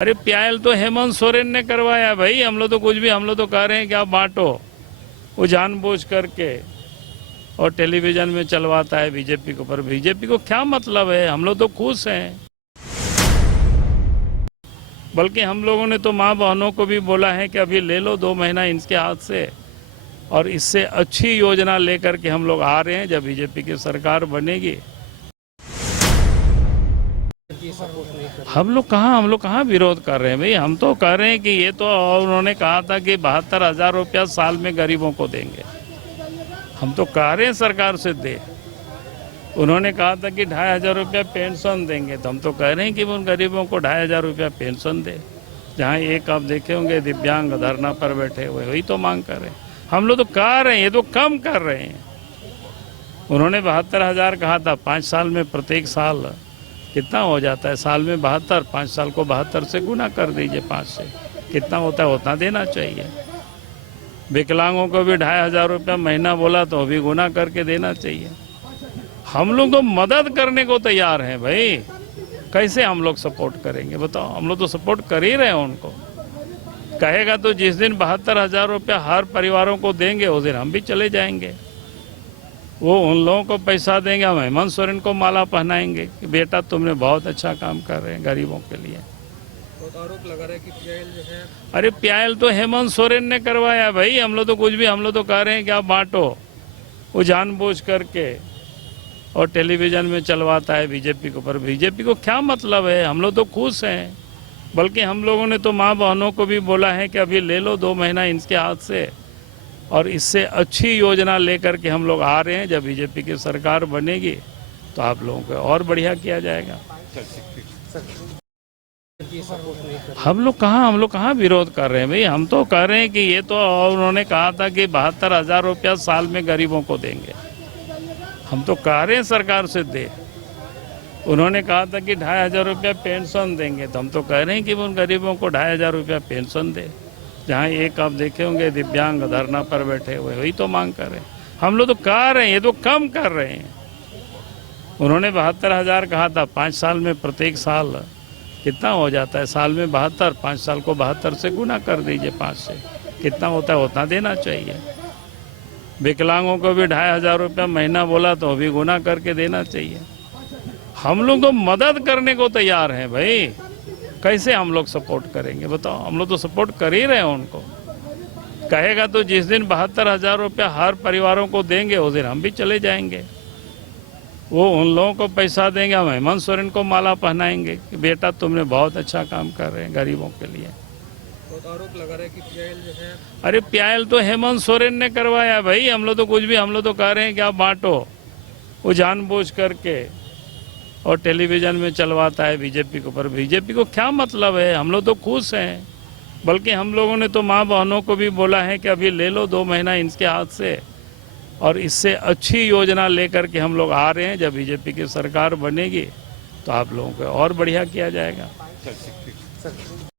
अरे प्यायल तो हेमंत सोरेन ने करवाया भाई। हम लोग तो कुछ भी, हम लोग तो कह रहे हैं कि आप बांटो। वो जानबूझ करके और टेलीविजन में चलवाता है बीजेपी को। पर बीजेपी को क्या मतलब है? हम लोग तो खुश हैं। बल्कि हम लोगों ने तो माँ बहनों को भी बोला है कि अभी ले लो 2 महीना इनके हाथ से, और इससे अच्छी योजना लेकर के हम लोग आ रहे हैं जब बीजेपी की सरकार बनेगी। हम लोग कहाँ विरोध कर रहे हैं भाई। हम तो कह रहे हैं कि ये तो, उन्होंने कहा था कि 72,000 रुपया साल में गरीबों को देंगे। हम तो कह रहे हैं सरकार से दे। उन्होंने कहा था कि 2,500 रुपया पेंशन देंगे, तो हम तो कह रहे हैं कि उन गरीबों को 2,500 रुपया पेंशन दे। जहाँ एक आप देखे होंगे दिव्यांग धरना पर बैठे हुए, वही तो मांग कर रहे हैं। हम लोग तो कह रहे हैं, ये तो कम कर रहे हैं। उन्होंने 72,000 कहा था। 5 साल में प्रत्येक साल कितना हो जाता है? साल में 72, 5 साल को 72 से गुना कर दीजिए 5 से, कितना होता है उतना देना चाहिए। विकलांगों को भी 2,500 रुपया महीना बोला, तो भी गुना करके देना चाहिए। हम लोग तो मदद करने को तैयार हैं भाई। कैसे हम लोग सपोर्ट करेंगे बताओ? हम लोग तो सपोर्ट कर ही रहे हैं उनको। कहेगा तो जिस दिन 72,000 रुपया हर परिवारों को देंगे, उस दिन हम भी चले जाएंगे। वो उन लोगों को पैसा देंगे, हम हेमंत सोरेन को माला पहनाएंगे कि बेटा तुमने बहुत अच्छा काम कर रहे हैं गरीबों के लिए। तो आरोप लगा रहे हैं कि प्यायल जो है, अरे प्यायल तो हेमंत सोरेन ने करवाया भाई। हम लोग तो कुछ भी, हम लोग तो कह रहे हैं कि आप बांटो। वो जानबूझ करके और टेलीविजन में चलवाता है बीजेपी को। पर बीजेपी को क्या मतलब है? हम लोग तो खुश हैं। बल्कि हम लोगों ने तो माँ बहनों को भी बोला है कि अभी ले लो 2 महीना इनके हाथ से, और इससे अच्छी योजना लेकर के हम लोग आ रहे हैं जब बीजेपी की सरकार बनेगी, तो आप लोगों को और बढ़िया किया जाएगा। हम लोग कहाँ विरोध कर रहे हैं भाई। हम तो कह रहे हैं कि ये तो, उन्होंने कहा था कि 72,000 रुपया साल में गरीबों को देंगे। हम तो कह रहे हैं सरकार से दे। उन्होंने कहा था कि 2,500 रुपया पेंशन देंगे, तो हम तो कह रहे हैं कि उन गरीबों को 2,500 रुपया पेंशन दे। जहाँ एक आप देखे होंगे दिव्यांग धरना पर बैठे हुए, वही तो मांग कर रहे हैं। हम लोग तो कह रहे हैं, ये तो कम कर रहे हैं। उन्होंने 72,000 कहा था। 5 साल में प्रत्येक साल कितना हो जाता है? साल में 72, 5 साल को 72 से गुना कर दीजिए 5 से, कितना होता है उतना देना चाहिए। विकलांगों को भी 2,500 रुपया महीना बोला, तो भी गुना करके देना चाहिए। हम लोग तो मदद करने को तैयार हैं भाई। कैसे हम लोग सपोर्ट करेंगे बताओ? हम लोग तो सपोर्ट कर ही रहे हैं उनको। कहेगा तो जिस दिन 72,000 रुपया हर परिवारों को देंगे, उस दिन हम भी चले जाएंगे। वो उन लोगों को पैसा देंगे, हम हेमंत सोरेन को माला पहनाएंगे कि बेटा तुमने बहुत अच्छा काम कर रहे हैं गरीबों के लिए। तो आरोप लगा रहे हैं कि प्यायल जो है, अरे प्यायल तो हेमंत सोरेन ने करवाया भाई। हम लोग तो कुछ भी, हम लोग तो कह रहे हैं कि आप बांटो। वो जानबूझ करके और टेलीविजन में चलवाता है बीजेपी को। पर बीजेपी को क्या मतलब है? हम लोग तो खुश हैं। बल्कि हम लोगों ने तो माँ बहनों को भी बोला है कि अभी ले लो 2 महीना इनके हाथ से, और इससे अच्छी योजना लेकर के हम लोग आ रहे हैं जब बीजेपी की सरकार बनेगी, तो आप लोगों को और बढ़िया किया जाएगा।